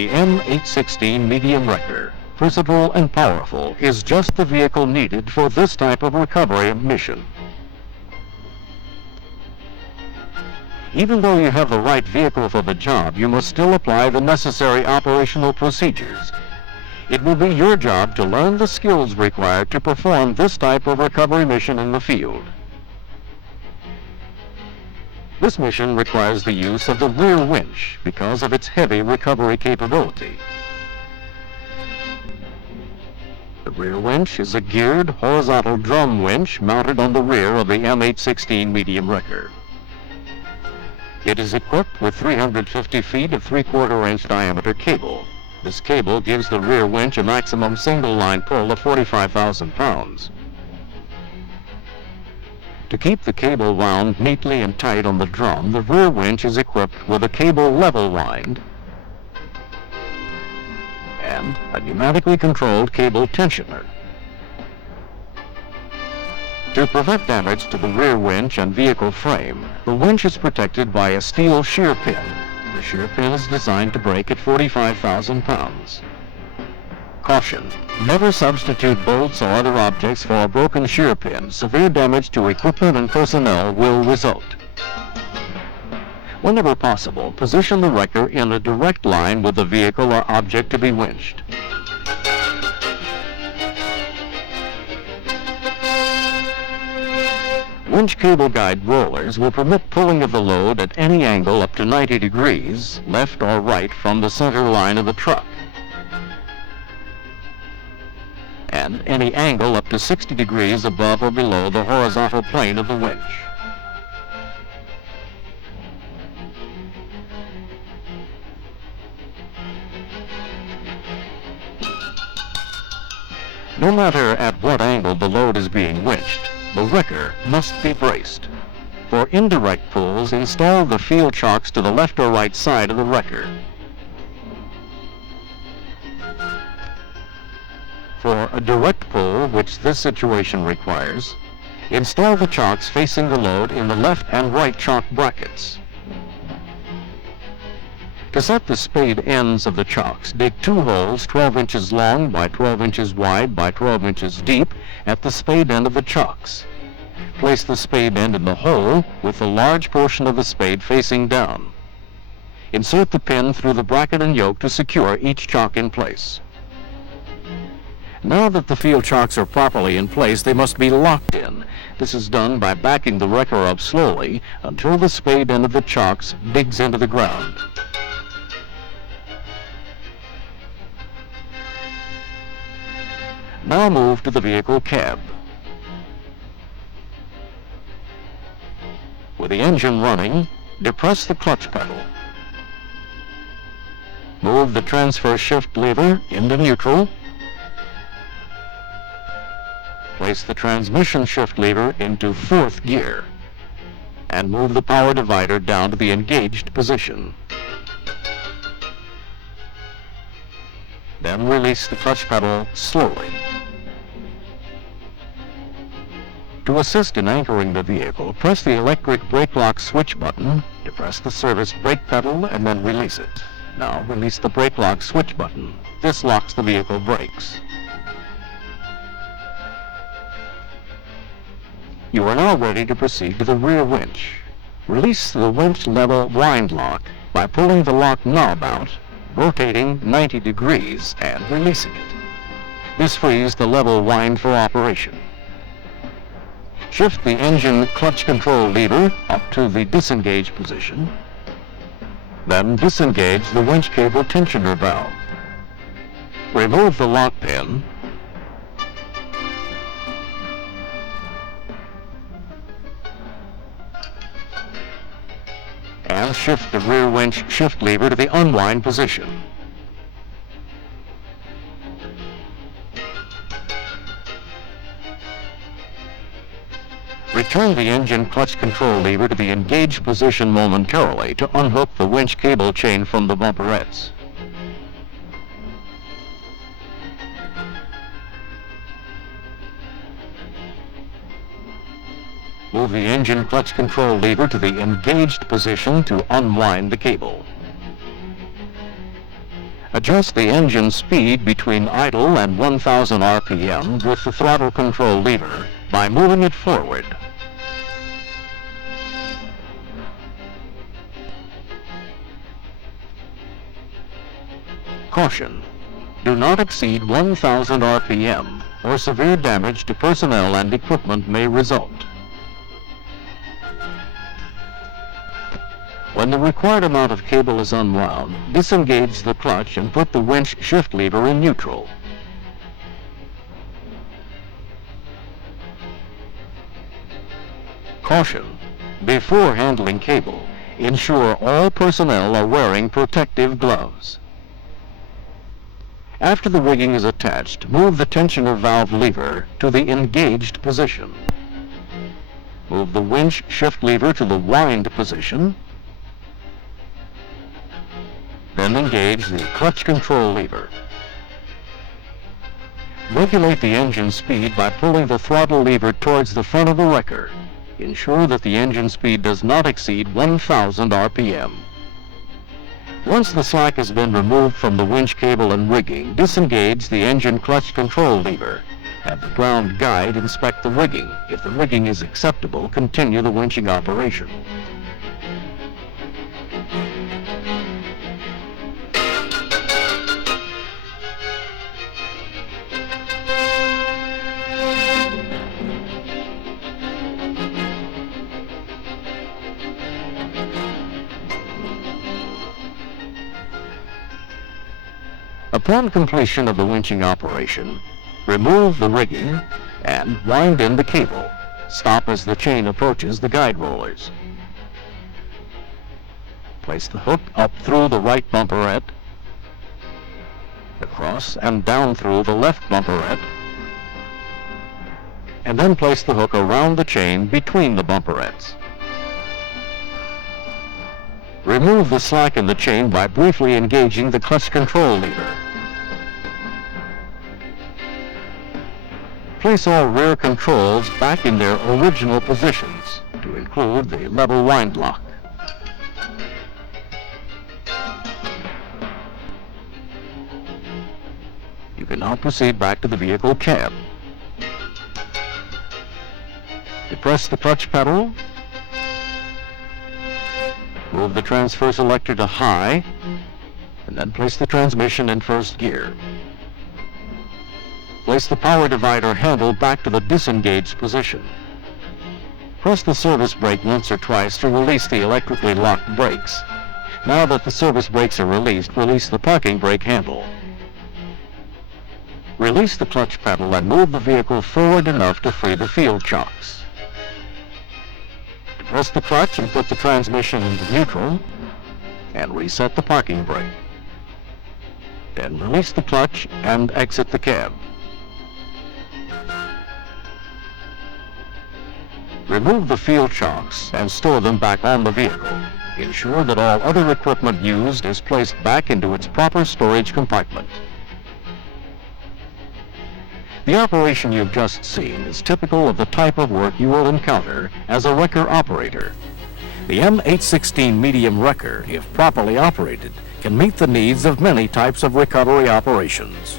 The M816 medium wrecker, versatile and powerful, is just the vehicle needed for this type of recovery mission. Even though you have the right vehicle for the job, you must still apply the necessary operational procedures. It will be your job to learn the skills required to perform this type of recovery mission in the field. This mission requires the use of the rear winch because of its heavy recovery capability. The rear winch is a geared horizontal drum winch mounted on the rear of the M816 medium wrecker. It is equipped with 350 feet of 3/4 inch diameter cable. This cable gives the rear winch a maximum single line pull of 45,000 pounds. To keep the cable wound neatly and tight on the drum, the rear winch is equipped with a cable level wind and a pneumatically controlled cable tensioner. To prevent damage to the rear winch and vehicle frame, the winch is protected by a steel shear pin. The shear pin is designed to break at 45,000 pounds. Caution: never substitute bolts or other objects for a broken shear pin. Severe damage to equipment and personnel will result. Whenever possible, position the wrecker in a direct line with the vehicle or object to be winched. Winch cable guide rollers will permit pulling of the load at any angle up to 90 degrees, left or right from the center line of the truck, and any angle up to 60 degrees above or below the horizontal plane of the winch. No matter at what angle the load is being winched, the wrecker must be braced. For indirect pulls, install the field chocks to the left or right side of the wrecker. For a direct pull, which this situation requires, install the chocks facing the load in the left and right chock brackets. To set the spade ends of the chocks, dig 2 holes 12 inches long by 12 inches wide by 12 inches deep at the spade end of the chocks. Place the spade end in the hole with the large portion of the spade facing down. Insert the pin through the bracket and yoke to secure each chock in place. Now that the field chocks are properly in place, they must be locked in. This is done by backing the wrecker up slowly until the spade end of the chocks digs into the ground. Now move to the vehicle cab. With the engine running, depress the clutch pedal. Move the transfer shift lever into neutral. Place the transmission shift lever into 4th gear and move the power divider down to the engaged position. Then release the clutch pedal slowly. To assist in anchoring the vehicle, press the electric brake lock switch button, depress the service brake pedal, and then release it. Now release the brake lock switch button. This locks the vehicle brakes. You are now ready to proceed to the rear winch. Release the winch level wind lock by pulling the lock knob out, rotating 90 degrees, and releasing it. This frees the level wind for operation. Shift the engine clutch control lever up to the disengage position. Then disengage the winch cable tensioner valve. Remove the lock pin. And shift the rear winch shift lever to the unwind position. Return the engine clutch control lever to the engaged position momentarily to unhook the winch cable chain from the bumperettes. Move the engine clutch control lever to the engaged position to unwind the cable. Adjust the engine speed between idle and 1000 RPM with the throttle control lever by moving it forward. Caution: do not exceed 1000 RPM or severe damage to personnel and equipment may result. When the required amount of cable is unwound, disengage the clutch and put the winch shift lever in neutral. Caution: before handling cable, ensure all personnel are wearing protective gloves. After the rigging is attached, move the tensioner valve lever to the engaged position. Move the winch shift lever to the wind position. Then engage the clutch control lever. Regulate the engine speed by pulling the throttle lever towards the front of the wrecker. Ensure that the engine speed does not exceed 1000 RPM. Once the slack has been removed from the winch cable and rigging, disengage the engine clutch control lever. Have the ground guide inspect the rigging. If the rigging is acceptable, continue the winching operation. Upon completion of the winching operation, remove the rigging and wind in the cable. Stop as the chain approaches the guide rollers. Place the hook up through the right bumperette, across and down through the left bumperette, and then place the hook around the chain between the bumperettes. Remove the slack in the chain by briefly engaging the clutch control lever. Place all rear controls back in their original positions, to include the level wind lock. You can now proceed back to the vehicle cab. Depress the clutch pedal. Move the transfer selector to high, and then place the transmission in first gear. Place the power divider handle back to the disengaged position. Press the service brake once or twice to release the electrically locked brakes. Now that the service brakes are released, release the parking brake handle. Release the clutch pedal and move the vehicle forward enough to free the field chocks. Press the clutch and put the transmission into neutral, and reset the parking brake. Then release the clutch and exit the cab. Remove the field chocks and store them back on the vehicle. Ensure that all other equipment used is placed back into its proper storage compartment. The operation you've just seen is typical of the type of work you will encounter as a wrecker operator. The M816 medium wrecker, if properly operated, can meet the needs of many types of recovery operations.